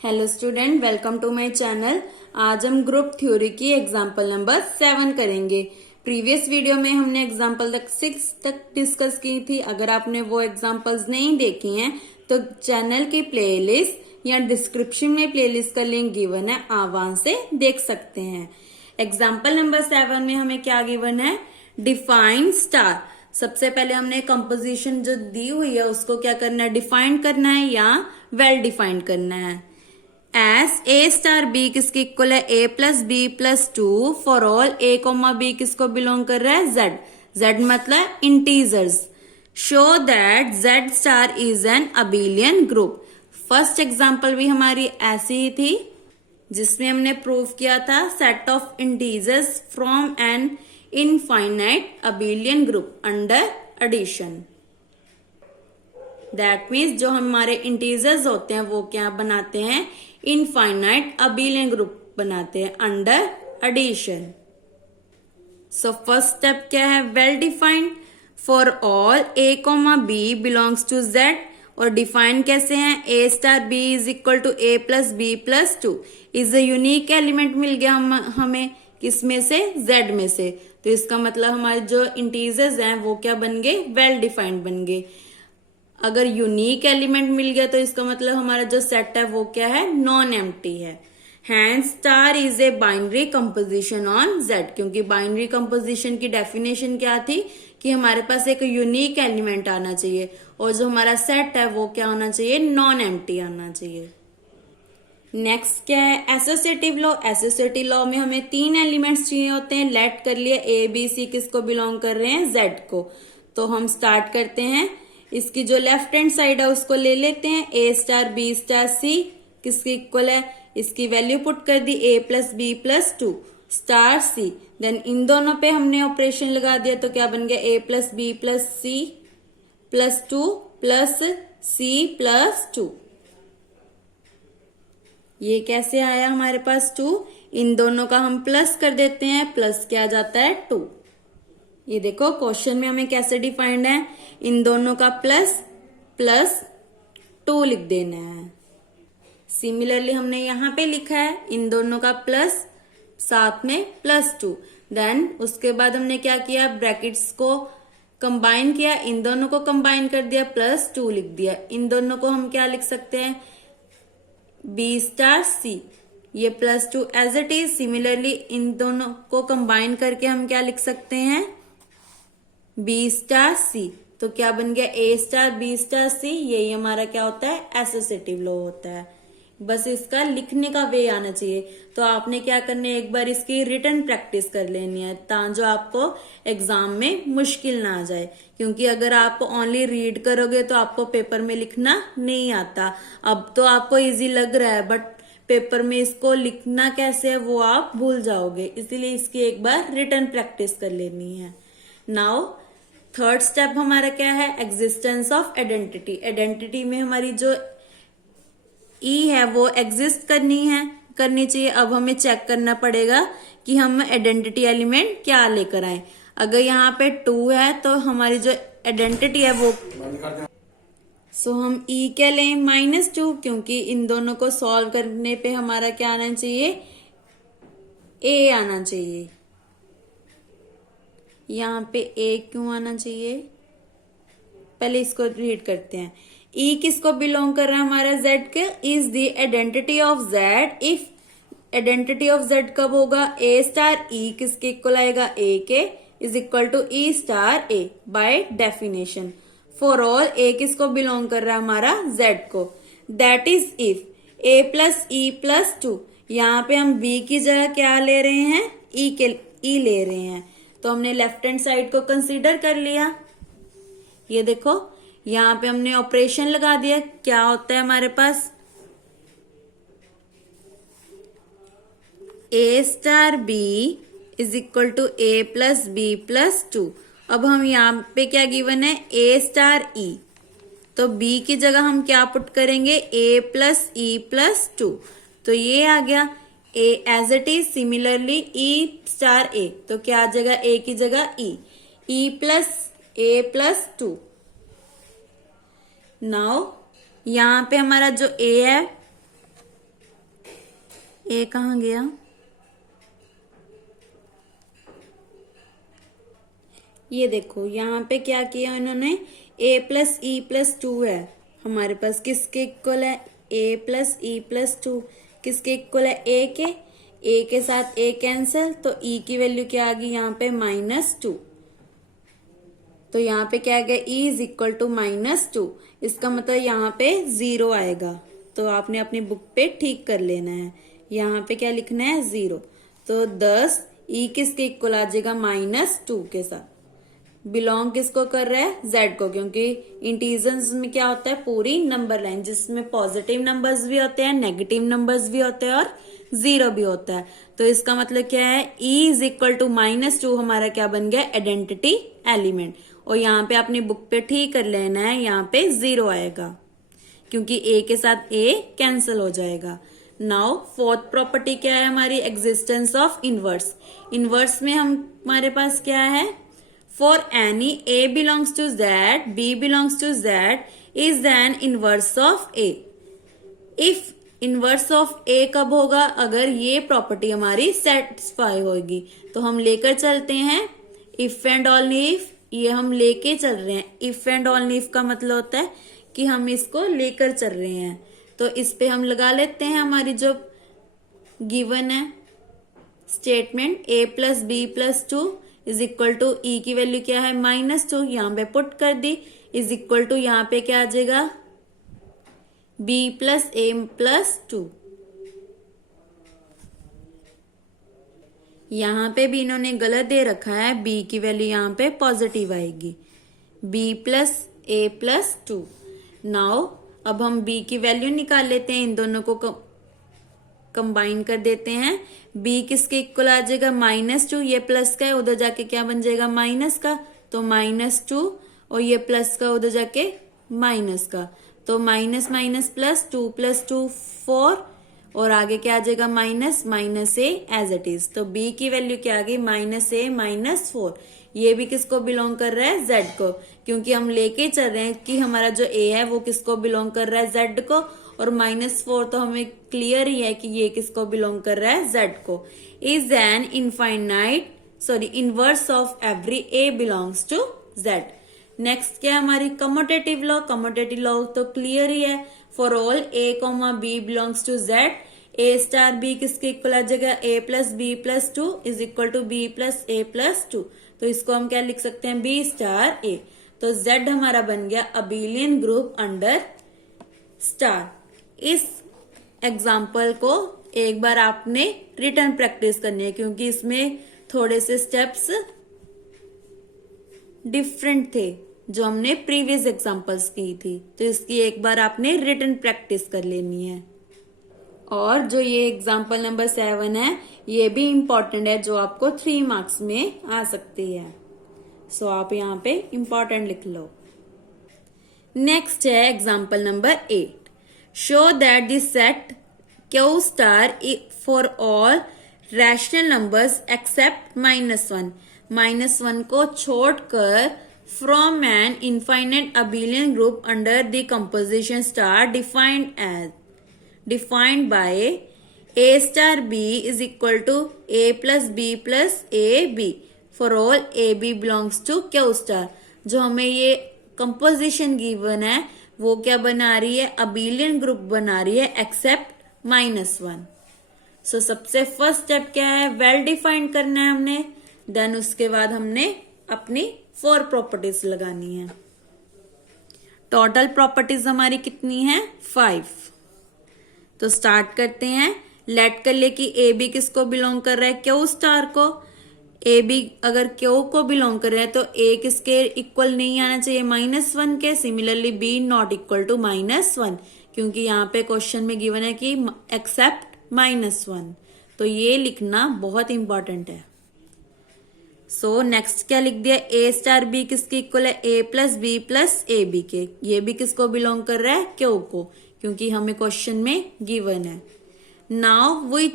Hello student, welcome to my channel. आज हम group theory की एग्जांपल नंबर 7 करेंगे। प्रीवियस वीडियो में हमने एग्जांपल तक 6 तक डिस्कस की थी। अगर आपने वो एग्जांपल्स नहीं देखी हैं तो चैनल की प्लेलिस्ट या डिस्क्रिप्शन में प्लेलिस्ट का लिंक गिवन है, आप वहां से देख सकते हैं। एग्जाम्पल नंबर 7 में हमें क्या गिवन है? Define star. सबसे पहले हमने कंपोजिशन जो दी हुई है उसको क्या करना है? डिफाइन करना है या वेल डिफाइंड करना है। एस ए स्टार बी किसके इक्वल है? A plus B plus 2 for all A comma B किसको बिलोंग कर रहा है? जेड। जेड मतलब integers. Show that Z star is an abelian group. First example भी हमारी ऐसी ही थी जिसमें हमने प्रूव किया था set of integers from an infinite abelian group under addition. That means जो हमारे इंटीजर्स होते हैं वो क्या बनाते हैं? इनफाइनाइट अबिलियन ग्रुप बनाते हैं under addition. So first step क्या है? Well defined. For all A comma B belongs to Z. और डिफाइन कैसे हैं? A star B is equal to A plus B plus 2 is a unique element मिल गया हमें किसमें से? जेड में से। तो इसका मतलब हमारे जो इंटीजर्स हैं वो क्या बन गए? वेल डिफाइंड बन गए। अगर यूनिक एलिमेंट मिल गया तो इसका मतलब हमारा जो सेट है वो क्या है? नॉन एम्प्टी है। Hence star is a binary composition on Z. क्योंकि बाइनरी कंपोजिशन की डेफिनेशन क्या थी कि हमारे पास एक यूनिक एलिमेंट आना चाहिए और जो हमारा सेट है वो क्या होना चाहिए? नॉन एम्प्टी आना चाहिए। नेक्स्ट क्या है? Associative law. एसोसिएटिव लॉ में हमें 3 एलिमेंट्स चाहिए होते हैं। लेट कर लिए ए बी सी किसको बिलोंग कर रहे हैं? जेड को। तो हम स्टार्ट करते हैं। इसकी जो लेफ्ट हैंड साइड है उसको ले लेते हैं। ए स्टार बी स्टार सी किसके इक्वल है? इसकी वैल्यू पुट कर दी ए plus B plus 2 star c. Then इन दोनों पे हमने ऑपरेशन लगा दिया तो क्या बन गया? A plus B plus C plus 2 plus C plus 2। ये कैसे आया हमारे पास 2? इन दोनों का हम प्लस कर देते हैं। प्लस क्या आ जाता है? 2। ये देखो क्वेश्चन में हमें कैसे डिफाइंड है? इन दोनों का प्लस प्लस 2 लिख देना है। सिमिलरली हमने यहां पे लिखा है इन दोनों का प्लस साथ में प्लस 2। देन उसके बाद हमने क्या किया? ब्रैकेट्स को कंबाइन किया, इन दोनों को कंबाइन कर दिया, प्लस 2 लिख दिया। इन दोनों को हम क्या लिख सकते हैं? B star C. ये plus 2 as it is. Similarly इन दोनों को कंबाइन करके हम क्या लिख सकते हैं? B star C. तो क्या बन गया? A star B star C. यही हमारा क्या होता है? एसोसिएटिव लॉ होता है। बस इसका लिखने का वे आना चाहिए। तो आपने क्या करना है? एक बार इसकी रिटन प्रैक्टिस कर लेनी है ताकि आपको एग्जाम में मुश्किल ना आ जाए। क्योंकि अगर आप ओनली रीड करोगे तो आपको पेपर में लिखना नहीं आता। अब तो आपको इजी लग रहा है बट पेपर में इसको लिखना कैसे है वो आप भूल जाओगे। इसीलिए इसकी एक बार रिटन प्रैक्टिस कर लेनी है। नाउ थर्ड स्टेप हमारा क्या है? Existence of identity. आइडेंटिटी में हमारी जो ई है वो एग्जिस्ट करनी चाहिए। अब हमें चेक करना पड़ेगा कि हम आइडेंटिटी एलिमेंट क्या लेकर आए। अगर यहाँ पे 2 है तो हमारी जो आइडेंटिटी है वो हम ई क्या लें? -2। क्योंकि इन दोनों को सॉल्व करने पे हमारा क्या आना चाहिए? ए आना चाहिए। यहाँ पे ए क्यों आना चाहिए? पहले इसको रीड करते हैं। ई किसको बिलोंग कर रहा है? हमारा जेड के। Is the identity of Z if. Identity of Z कब होगा? ए स्टार ई किसके इक्वल आएगा? ए के is equal to E star A by definition. For all A किसको बिलोंग कर रहा है? हमारा जेड को। That is if A plus E plus 2। यहाँ पे हम बी की जगह क्या ले रहे हैं? ई ले रहे हैं। तो हमने लेफ्ट हैंड साइड को कंसीडर कर लिया। ये देखो यहाँ पे हमने ऑपरेशन लगा दिया। क्या होता है हमारे पास? A star B is equal to A plus B plus 2। अब हम यहाँ पे क्या गिवन है? A star E. तो बी की जगह हम क्या पुट करेंगे? A plus E plus 2। तो ये आ गया A as it is. Similarly E star A. तो क्या आ जाएगा? ए की जगह E plus A plus 2। Now यहाँ पे हमारा जो ए है ए कहाँ गया? ये देखो यहाँ पे क्या किया इन्होंने, a प्लस ई प्लस 2 है हमारे पास, किसके इक्वल है? a प्लस ई प्लस 2 किसके इक्वल है? a के साथ a कैंसल, तो e की वैल्यू क्या आ गई यहाँ पे? -2। तो यहाँ पे क्या आ गया? e is equal to -2। इसका मतलब यहाँ पे 0 आएगा, तो आपने अपनी बुक पे ठीक कर लेना है। यहाँ पे क्या लिखना है? 0। तो 10 e किसके इक्वल आ जाएगा? -2 के साथ। बिलोंग किसको कर रहा है? z को, क्योंकि इंटीजर्स में क्या होता है? पूरी नंबर लाइन, जिसमें पॉजिटिव नंबर्स भी होते हैं, नेगेटिव नंबर्स भी होते हैं और 0 भी होता है। तो इसका मतलब क्या है? e इज इक्वल टू -2 हमारा क्या बन गया? Identity element. और यहाँ पे अपनी बुक पे ठीक कर लेना है, यहाँ पे 0 आएगा क्योंकि a के साथ a कैंसिल हो जाएगा। नाउ फोर्थ प्रॉपर्टी क्या है हमारी? Existence of inverse. इनवर्स में हमारे पास क्या है? For any A belongs to Z, B belongs to Z is an inverse of A. If inverse of A कब होगा? अगर ये प्रॉपर्टी हमारी सेटिस्फाई होगी। तो हम लेकर चलते हैं if and only if, ये हम लेके चल रहे हैं। if and only if का मतलब होता है कि हम इसको लेकर चल रहे हैं। तो इस पे हम लगा लेते हैं हमारी जो गिवन है statement, a plus B plus 2 is equal to E की वैल्यू क्या है? -2। यहाँ पे पुट कर दी, इज इक्वल टू यहाँ पे क्या आ जाएगा? b plus A plus 2। यहाँ पे भी इन्होंने गलत दे रखा है, b की वैल्यू यहाँ पे पॉजिटिव आएगी, b plus A plus 2। Now अब हम b की वैल्यू निकाल लेते हैं, इन दोनों को कंबाइन कर देते हैं। b किसके इक्वल आ जाएगा? -2। ये प्लस का है, उधर जाके क्या बन जाएगा? माइनस का, तो -2, और ये प्लस का उधर जाके माइनस का, तो माइनस माइनस प्लस, 2 प्लस 2 4, और आगे क्या आ जाएगा? Minus A as it is. तो b की वैल्यू क्या आ गई? -a -4। ये भी किसको बिलोंग कर रहा है? z को, क्योंकि हम लेके चल रहे हैं कि हमारा जो a है वो किसको बिलोंग कर रहा है? z को, और -4 तो हमें क्लियर ही है कि ये किसको बिलोंग कर रहा है? z को। Is an inverse of every a belongs to z। Next क्या है हमारी? Commutative law. कम्यूटेटिव लॉ तो क्लियर ही है, for all a, b belongs to z, a star b किसके इक्वल आ जाएगा? a plus B plus 2 is equal to b plus a plus 2। तो इसको हम क्या लिख सकते हैं? b star a। तो z हमारा बन गया अबिलियन ग्रुप अंडर स्टार। इस एग्जाम्पल को एक बार आपने रिटर्न प्रैक्टिस करनी है, क्योंकि इसमें थोड़े से स्टेप्स डिफरेंट थे जो हमने प्रीवियस एग्जाम्पल्स की थी। तो इसकी एक बार आपने रिटर्न प्रैक्टिस कर लेनी है। और जो ये एग्जाम्पल नंबर 7 है, ये भी इम्पोर्टेंट है, जो आपको 3 मार्क्स में आ सकती है। सो आप यहाँ पे इम्पोर्टेंट लिख लो। नेक्स्ट है example number 8। Show that the set Q star for all rational numbers except -1, -1 को छोड़कर from an infinite abelian group under the composition star defined by a star b is equal to a plus b plus ab for all ab belongs to Q star। जो हमें ये composition given है वो क्या बना रही है? Abelian group बना रही है एक्सेप्ट -1। सो सबसे फर्स्ट स्टेप क्या है? वेल डिफाइंड करना है हमने, देन उसके बाद हमने अपनी 4 प्रॉपर्टीज लगानी है। टोटल प्रॉपर्टीज हमारी कितनी है? 5। तो स्टार्ट करते हैं। लेट कर ले कि ए बी किसको बिलोंग कर रहा है? क्यू स्टार को। ए बी अगर क्यू को बिलोंग कर रहे हैं तो ए किसके इक्वल नहीं आना चाहिए? -1 के। Similarly B not equal to -1, क्योंकि यहाँ पे क्वेश्चन में गिवन है कि एक्सेप्ट -1, तो ये लिखना बहुत इंपॉर्टेंट है। सो नेक्स्ट क्या लिख दिया? ए स्टार बी किसके इक्वल है? A plus B plus A B के। ये भी किसको बिलोंग कर रहा है? क्यू को, क्योंकि हमें क्वेश्चन में गिवन है। Now we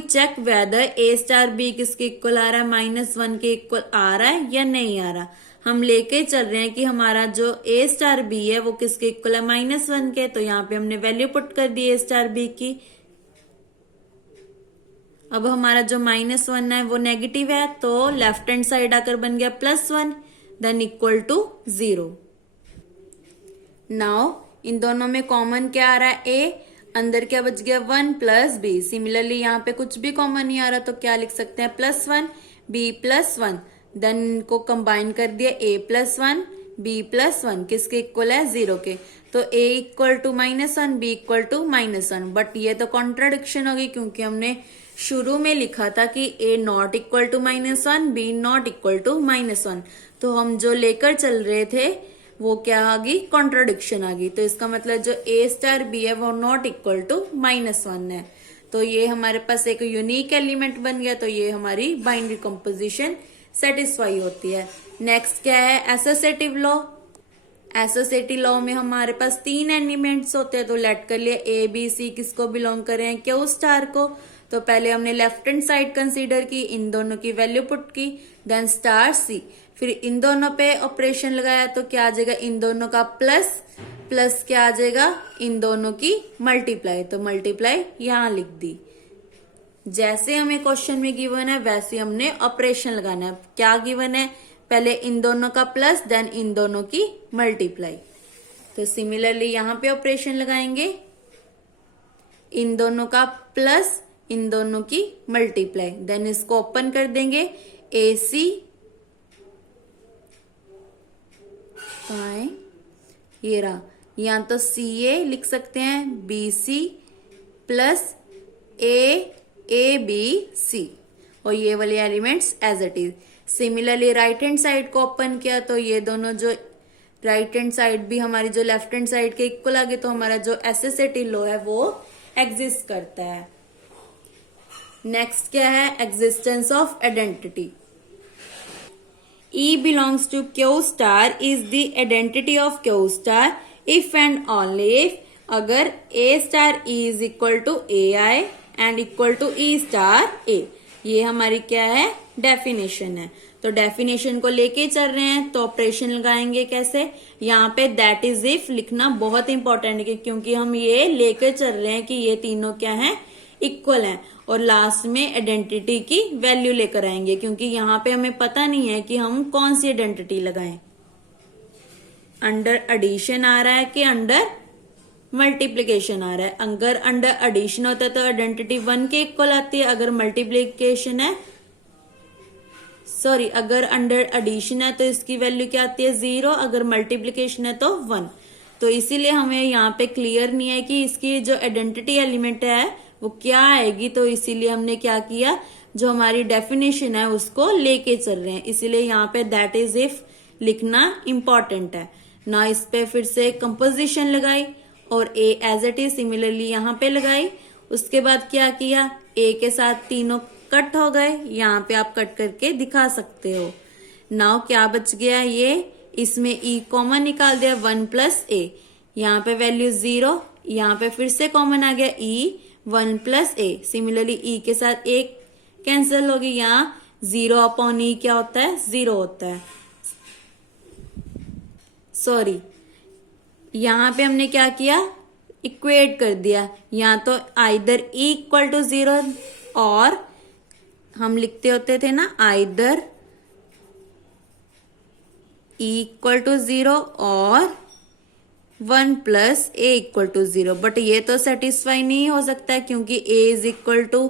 check whether A star B किसके इक्वल आ रहा है? -1 के इक्वल आ रहा है या नहीं आ रहा। हम लेके चल रहे हैं कि हमारा जो ए स्टार बी है वो किसके इक्वल है, -1 के। तो यहाँ पे हमने वैल्यू पुट कर दी ए स्टार बी की। अब हमारा जो -1 है वो नेगेटिव है, तो लेफ्ट हैंड साइड आकर बन गया +1, देन इक्वल टू 0। नाउ इन दोनों में कॉमन क्या आ रहा है, ए, अंदर क्या बच गया 1 + b। सिमिलरली यहाँ पे कुछ भी कॉमन नहीं आ रहा तो क्या लिख सकते हैं, +1 b +1, देन इनको कंबाइन कर दिया a +1 b +1 किसके इक्वल है, 0 के। तो a equal to -1 b equal to -1, but ये तो कॉन्ट्राडिक्शन होगी क्योंकि हमने शुरू में लिखा था कि a not equal to -1 b not equal to -1। तो हम जो लेकर चल रहे थे वो क्या आ गई, कॉन्ट्राडिक्शन आ गई। तो इसका मतलब जो ए स्टार बी है वो नॉट इक्वल टू -1 है। तो ये हमारे पास एक यूनिक एलिमेंट बन गया। तो ये हमारी बाइनरी कंपोजिशन सेटिस्फाई होती है। नेक्स्ट क्या है, एसोसिएटिव लॉ। एसोसिएटिव लॉ में हमारे पास 3 एलिमेंट्स होते हैं। तो लेट कर लिया ए बी सी किसको बिलोंग करें, क्यू स्टार को। तो पहले हमने लेफ्ट हैंड साइड कंसीडर की, इन दोनों की वैल्यू पुट की, देन स्टार सी, फिर इन दोनों पे ऑपरेशन लगाया तो क्या आ जाएगा, इन दोनों का प्लस, प्लस क्या आ जाएगा, इन दोनों की मल्टीप्लाई। तो मल्टीप्लाई यहां लिख दी। जैसे हमें क्वेश्चन में गिवन है वैसे हमने ऑपरेशन लगाना है। क्या गिवन है, पहले इन दोनों का प्लस, देन इन दोनों की मल्टीप्लाई। तो सिमिलरली यहां पे ऑपरेशन लगाएंगे, इन दोनों का प्लस, इन दोनों की मल्टीप्लाई, देन इसको ओपन कर देंगे, ए सी ये रहा, या तो सी ए लिख सकते हैं, B C plus A B C, और ये वाले elements as it is. Similarly right hand side को ओपन किया तो ये दोनों जो राइट हैंड साइड भी हमारी जो लेफ्ट हैंड साइड के इक्वल आ गए। तो हमारा जो एसोसिएटिव लॉ है वो एग्जिस्ट करता है। नेक्स्ट क्या है, existence of identity. E belongs to Q star is the identity of Q star if and only if अगर A star E is equal to AI and equal to E star A। ये हमारी क्या है, definition है। तो definition को लेके चल रहे हैं तो ऑपरेशन लगाएंगे कैसे, यहाँ पे दैट इज इफ लिखना बहुत इंपॉर्टेंट है क्योंकि हम ये लेकर चल रहे हैं कि ये तीनों क्या है, इक्वल हैं। और लास्ट में आइडेंटिटी की वैल्यू लेकर आएंगे क्योंकि यहाँ पे हमें पता नहीं है कि हम कौन सी आइडेंटिटी लगाएं, अंडर एडिशन आ रहा है कि अंडर मल्टीप्लिकेशन आ रहा है। अगर अंडर एडिशन होता है तो आइडेंटिटी 1 के इक्वल आती है, अगर मल्टीप्लिकेशन है अगर अंडर एडिशन है तो इसकी वैल्यू क्या आती है, 0, अगर मल्टीप्लिकेशन है तो 1। तो इसीलिए हमें यहाँ पे क्लियर नहीं है कि इसकी जो आइडेंटिटी एलिमेंट है वो क्या आएगी। तो इसीलिए हमने क्या किया, जो हमारी डेफिनेशन है उसको लेके चल रहे हैं। इसीलिए यहाँ पे दैट इज इफ लिखना इंपॉर्टेंट है ना। इस पे फिर से कंपोजिशन लगाई और ए एज इट इज सिमिलरली यहाँ पे लगाई। उसके बाद क्या किया, ए के साथ तीनों कट हो गए, यहाँ पे आप कट करके दिखा सकते हो। नाउ क्या बच गया, ये इसमें ई कॉमन निकाल दिया, 1 + a, यहाँ पे वैल्यू 0, यहाँ पे फिर से कॉमन आ गया ई 1 + a। सिमिलरली ई के साथ एक कैंसिल होगी, यहाँ 0/e क्या होता है, 0 होता है। सॉरी, यहाँ पे हमने क्या किया, इक्वेट कर दिया। यहाँ तो आइदर e = 0 और हम लिखते होते थे ना आइदर e = 0 और 1 + a = 0, बट ये तो सेटिस्फाई नहीं हो सकता है क्योंकि a =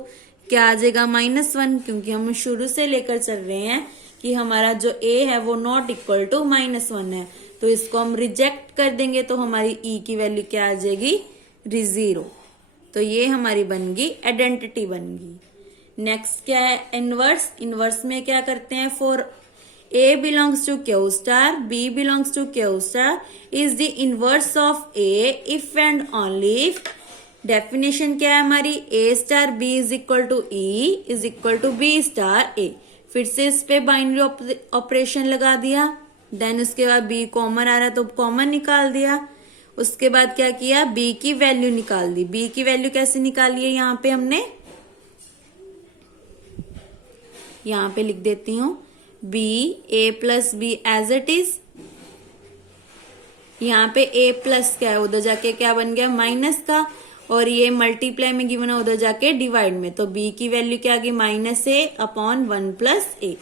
क्या आ जाएगा, -1, क्योंकि हम शुरू से लेकर चल रहे हैं कि हमारा जो a है वो नॉट इक्वल टू -1 है। तो इसको हम रिजेक्ट कर देंगे तो हमारी e की वैल्यू क्या आ जाएगी, 0। तो ये हमारी बन गई आइडेंटिटी बन गई। नेक्स्ट क्या है, इनवर्स। इनवर्स में क्या करते हैं, for A belongs to Q star, B belongs to Q star is the inverse of A if and only if। Definition क्या है हमारी, A star B is equal to E is equal to B star A। फिर से इस पे binary operation लगा दिया, then उसके बाद B कॉमन आ रहा है तो कॉमन निकाल दिया। उसके बाद क्या किया, B की वैल्यू निकाल दी। B की वैल्यू कैसे निकाली है, यहाँ पे लिख देती हूँ, B, A plus B as it is. यहाँ पे a प्लस क्या है, उधर जाके क्या बन गया माइनस का, और ये मल्टीप्लाई में गिवन है, उधर जाके डिवाइड में, तो b की वैल्यू क्या आ गई -a/1 प्लस a।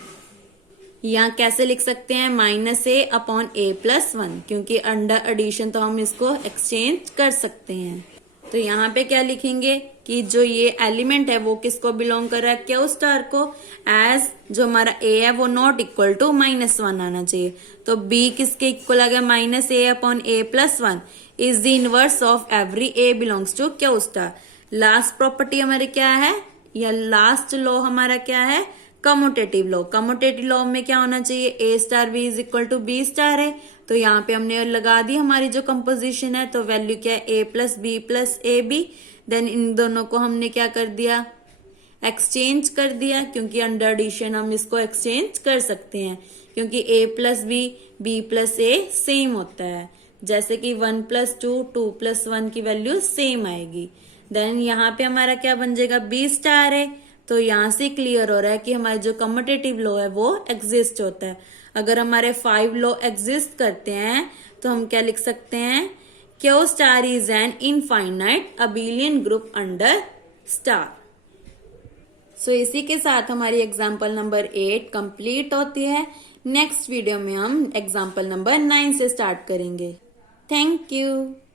यहाँ कैसे लिख सकते हैं -a/a+1, क्योंकि अंडर एडिशन तो हम इसको एक्सचेंज कर सकते हैं। तो यहाँ पे क्या लिखेंगे कि जो ये एलिमेंट है वो किसको बिलोंग कर रहा है, क्यू स्टार को, एज जो हमारा a है वो नॉट इक्वल टू -1 आना चाहिए। तो b किसके इक्वल आ गया -a/a+1 is the inverse of every a belongs to Q star. Last property हमारे क्या है, या लास्ट लॉ हमारा क्या है, कम्यूटेटिव लॉ। कम्यूटेटिव लॉ में क्या होना चाहिए, a star b is equal to b star है, तो यहाँ पे हमने लगा दी हमारी जो कंपोजिशन है, तो वैल्यू क्या है a plus B plus A B. Then इन दोनों को हमने क्या कर दिया, एक्सचेंज कर दिया, क्योंकि अंडर एडिशन हम इसको एक्सचेंज कर सकते हैं, क्योंकि a plus B plus A same होता है, जैसे कि 1 प्लस 2 2 प्लस 1 की वैल्यू सेम आएगी। देन यहाँ पे हमारा क्या बन जाएगा, b स्टार है, तो यहाँ से क्लियर हो रहा है कि हमारे जो कम्यूटेटिव लॉ है वो एग्जिस्ट होता है। अगर हमारे 5 लॉ एग्जिस्ट करते हैं तो हम क्या लिख सकते हैं, Q star is an infinite abelian group under star. So इसी के साथ हमारी एग्जाम्पल नंबर 8 कंप्लीट होती है। नेक्स्ट वीडियो में हम एग्जाम्पल नंबर 9 से स्टार्ट करेंगे। Thank you.